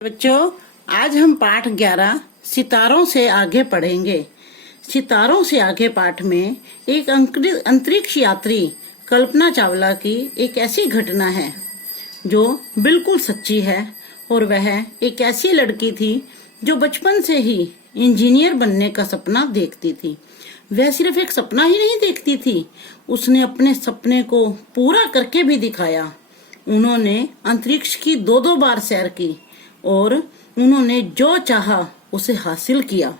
बच्चों, आज हम पाठ 11 सितारों से आगे पढ़ेंगे। सितारों से आगे पाठ में एक अंतरिक्ष यात्री कल्पना चावला की एक ऐसी घटना है जो बिल्कुल सच्ची है। और वह एक ऐसी लड़की थी जो बचपन से ही इंजीनियर बनने का सपना देखती थी। वह सिर्फ एक सपना ही नहीं देखती थी, उसने अपने सपने को पूरा करके भी दिखाया। उन्होंने अंतरिक्ष की दो बार सैर की और उन्होंने जो चाहा उसे हासिल किया।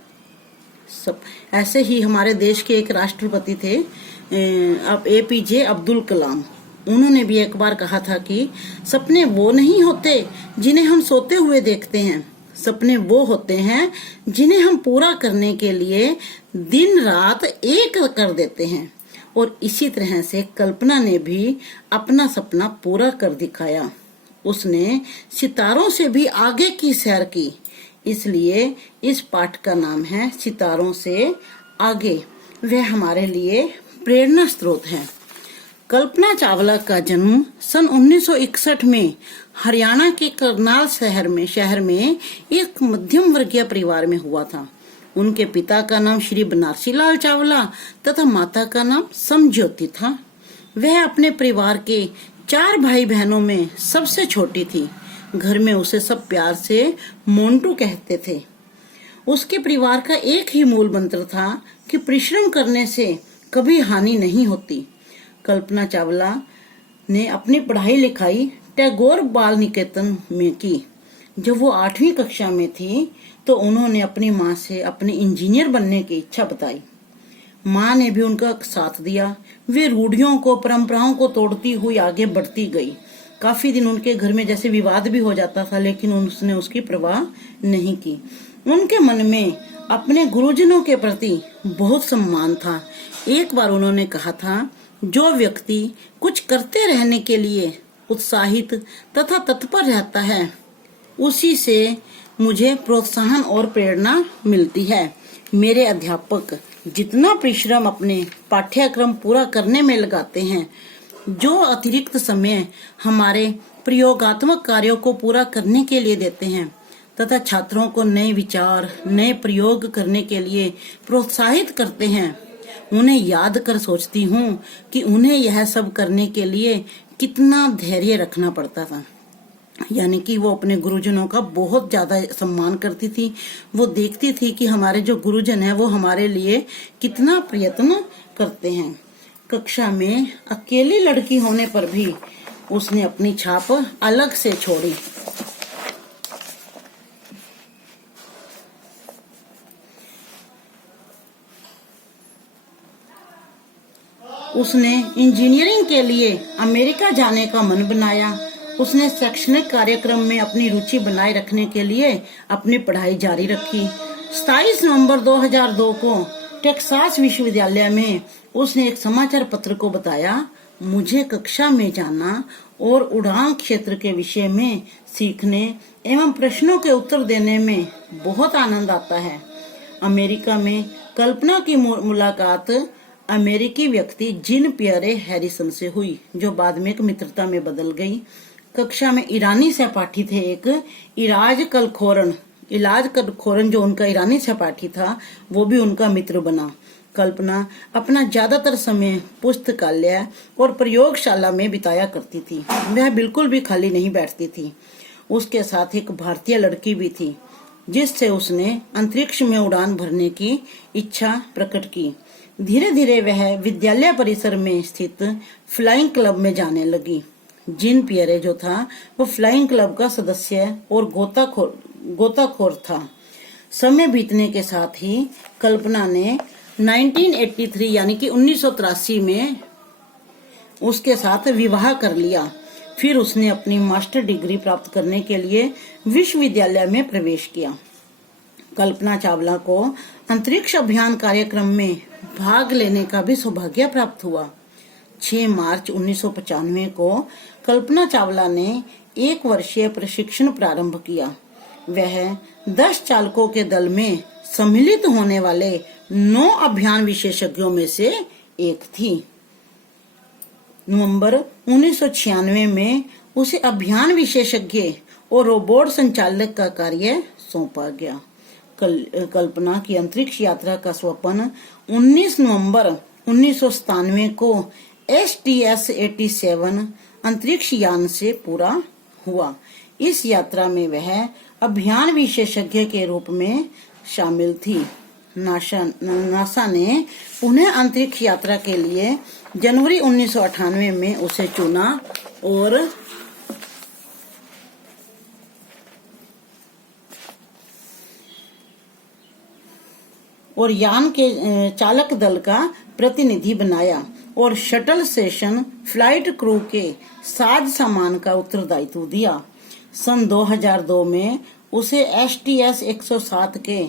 सब ऐसे ही हमारे देश के एक राष्ट्रपति थे APJ अब्दुल कलाम। उन्होंने भी एक बार कहा था कि सपने वो नहीं होते जिन्हें हम सोते हुए देखते हैं, सपने वो होते हैं जिन्हें हम पूरा करने के लिए दिन रात एक कर देते हैं। और इसी तरह से कल्पना ने भी अपना सपना पूरा कर दिखाया। उसने सितारों से भी आगे की सैर की, इसलिए इस पाठ का नाम है सितारों से आगे। वह हमारे लिए प्रेरणा स्रोत है। कल्पना चावला का जन्म सन 1961 में हरियाणा के करनाल शहर में एक मध्यम वर्गीय परिवार में हुआ था। उनके पिता का नाम श्री बनारसी लाल चावला तथा माता का नाम समज्योति था। वह अपने परिवार के 4 भाई बहनों में सबसे छोटी थी। घर में उसे सब प्यार से मोंटू कहते थे। उसके परिवार का एक ही मूल मंत्र था कि परिश्रम करने से कभी हानि नहीं होती। कल्पना चावला ने अपनी पढ़ाई लिखाई टैगोर बाल निकेतन में की। जब वो 8वीं कक्षा में थी तो उन्होंने अपनी माँ से अपने इंजीनियर बनने की इच्छा बताई। माँ ने भी उनका साथ दिया। वे रूढ़ियों को, परंपराओं को तोड़ती हुई आगे बढ़ती गई। काफी दिन उनके घर में जैसे विवाद भी हो जाता था, लेकिन उसने उसकी परवाह नहीं की। उनके मन में अपने गुरुजनों के प्रति बहुत सम्मान था। एक बार उन्होंने कहा था, जो व्यक्ति कुछ करते रहने के लिए उत्साहित तथा तत्पर रहता है, उसी से मुझे प्रोत्साहन और प्रेरणा मिलती है। मेरे अध्यापक जितना परिश्रम अपने पाठ्यक्रम पूरा करने में लगाते हैं, जो अतिरिक्त समय हमारे प्रयोगात्मक कार्यों को पूरा करने के लिए देते हैं तथा छात्रों को नए विचार, नए प्रयोग करने के लिए प्रोत्साहित करते हैं, उन्हें याद कर सोचती हूँ कि उन्हें यह सब करने के लिए कितना धैर्य रखना पड़ता था। यानी कि वो अपने गुरुजनों का बहुत ज्यादा सम्मान करती थी। वो देखती थी कि हमारे जो गुरुजन हैं वो हमारे लिए कितना प्रयत्न करते हैं। कक्षा में अकेली लड़की होने पर भी उसने अपनी छाप अलग से छोड़ी। उसने इंजीनियरिंग के लिए अमेरिका जाने का मन बनाया। उसने शैक्षणिक कार्यक्रम में अपनी रुचि बनाए रखने के लिए अपनी पढ़ाई जारी रखी। 27 नवंबर 2002 को टेक्सास विश्वविद्यालय में उसने एक समाचार पत्र को बताया, मुझे कक्षा में जाना और उड़ान क्षेत्र के विषय में सीखने एवं प्रश्नों के उत्तर देने में बहुत आनंद आता है। अमेरिका में कल्पना की मुलाकात अमेरिकी व्यक्ति जीन पियरे हैरिसन से हुई, जो बाद में एक मित्रता में बदल गई। कक्षा में ईरानी सहपाठी थे एक इलाज कलखोरन जो उनका ईरानी सहपाठी था, वो भी उनका मित्र बना। कल्पना अपना ज्यादातर समय पुस्तकालय और प्रयोगशाला में बिताया करती थी। वह बिल्कुल भी खाली नहीं बैठती थी। उसके साथ एक भारतीय लड़की भी थी, जिससे उसने अंतरिक्ष में उड़ान भरने की इच्छा प्रकट की। धीरे धीरे वह विद्यालय परिसर में स्थित फ्लाइंग क्लब में जाने लगी। जीन पियरे जो था वो फ्लाइंग क्लब का सदस्य और गोताखोर था। समय बीतने के साथ ही कल्पना ने 1983 यानी कि 1983 में उसके साथ विवाह कर लिया। फिर उसने अपनी मास्टर डिग्री प्राप्त करने के लिए विश्वविद्यालय में प्रवेश किया। कल्पना चावला को अंतरिक्ष अभियान कार्यक्रम में भाग लेने का भी सौभाग्य प्राप्त हुआ। 6 मार्च 1995 को कल्पना चावला ने 1 वर्षीय प्रशिक्षण प्रारंभ किया। वह 10 चालकों के दल में सम्मिलित होने वाले 9 अभियान विशेषज्ञों में से एक थी। नवंबर 1996 में उसे अभियान विशेषज्ञ और रोबोट संचालक का कार्य सौंपा गया। कल्पना की अंतरिक्ष यात्रा का स्वप्न 19 नवंबर 1997 को STS-87 अंतरिक्ष यान से पूरा हुआ। इस यात्रा में वह अभियान विशेषज्ञ के रूप में शामिल थी। नासा ने पुनः अंतरिक्ष यात्रा के लिए जनवरी 1998 में उसे चुना और यान के चालक दल का प्रतिनिधि बनाया और शटल स्टेशन फ्लाइट क्रू के साज सामान का उत्तरदायित्व दिया। सन 2002 में उसे STS-107 के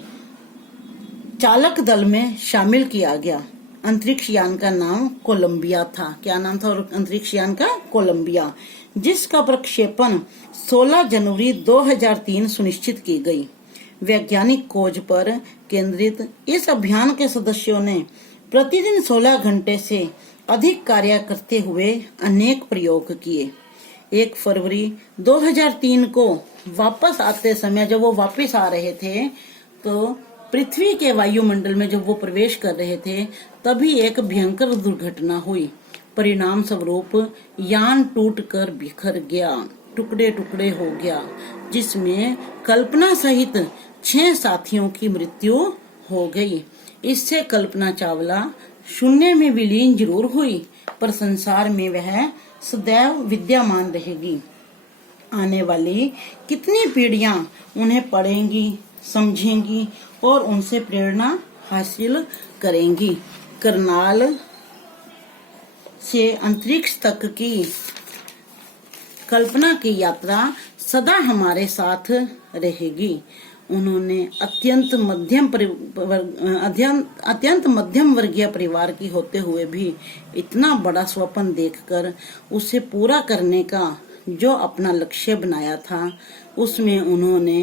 चालक दल में शामिल किया गया। अंतरिक्ष यान का नाम कोलंबिया था। क्या नाम था अंतरिक्ष यान का? कोलंबिया, जिसका प्रक्षेपण 16 जनवरी 2003 सुनिश्चित की गई। वैज्ञानिक खोज पर केंद्रित इस अभियान के सदस्यों ने प्रतिदिन 16 घंटे से अधिक कार्य करते हुए अनेक प्रयोग किए। 1 फरवरी 2003 को वापस आते समय जब वो वापस आ रहे थे तो पृथ्वी के वायुमंडल में जब वो प्रवेश कर रहे थे तभी एक भयंकर दुर्घटना हुई। परिणाम स्वरूप यान टूटकर बिखर गया, टुकड़े टुकड़े हो गया, जिसमें कल्पना सहित 6 साथियों की मृत्यु हो गई। इससे कल्पना चावला शून्य में विलीन जरूर हुई, पर संसार में वह सदैव विद्यमान रहेगी। आने वाली कितनी पीढ़ियां उन्हें पढ़ेंगी, समझेंगी और उनसे प्रेरणा हासिल करेंगी। करनाल से अंतरिक्ष तक की कल्पना की यात्रा सदा हमारे साथ रहेगी। उन्होंने अत्यंत मध्यम वर्गीय परिवार की होते हुए भी इतना बड़ा स्वप्न देखकर उसे पूरा करने का जो अपना लक्ष्य बनाया था उसमें उन्होंने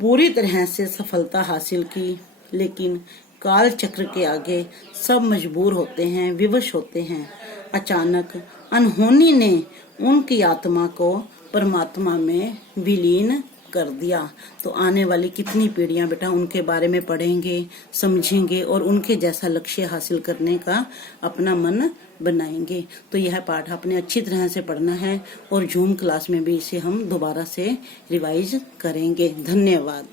पूरी तरह से सफलता हासिल की। लेकिन काल चक्र के आगे सब मजबूर होते हैं, विवश होते हैं। अचानक अनहोनी ने उनकी आत्मा को परमात्मा में विलीन कर दिया। तो आने वाली कितनी पीढ़ियां बेटा उनके बारे में पढ़ेंगे, समझेंगे और उनके जैसा लक्ष्य हासिल करने का अपना मन बनाएंगे। तो यह पाठ आपने अच्छी तरह से पढ़ना है और जूम क्लास में भी इसे हम दोबारा से रिवाइज करेंगे। धन्यवाद।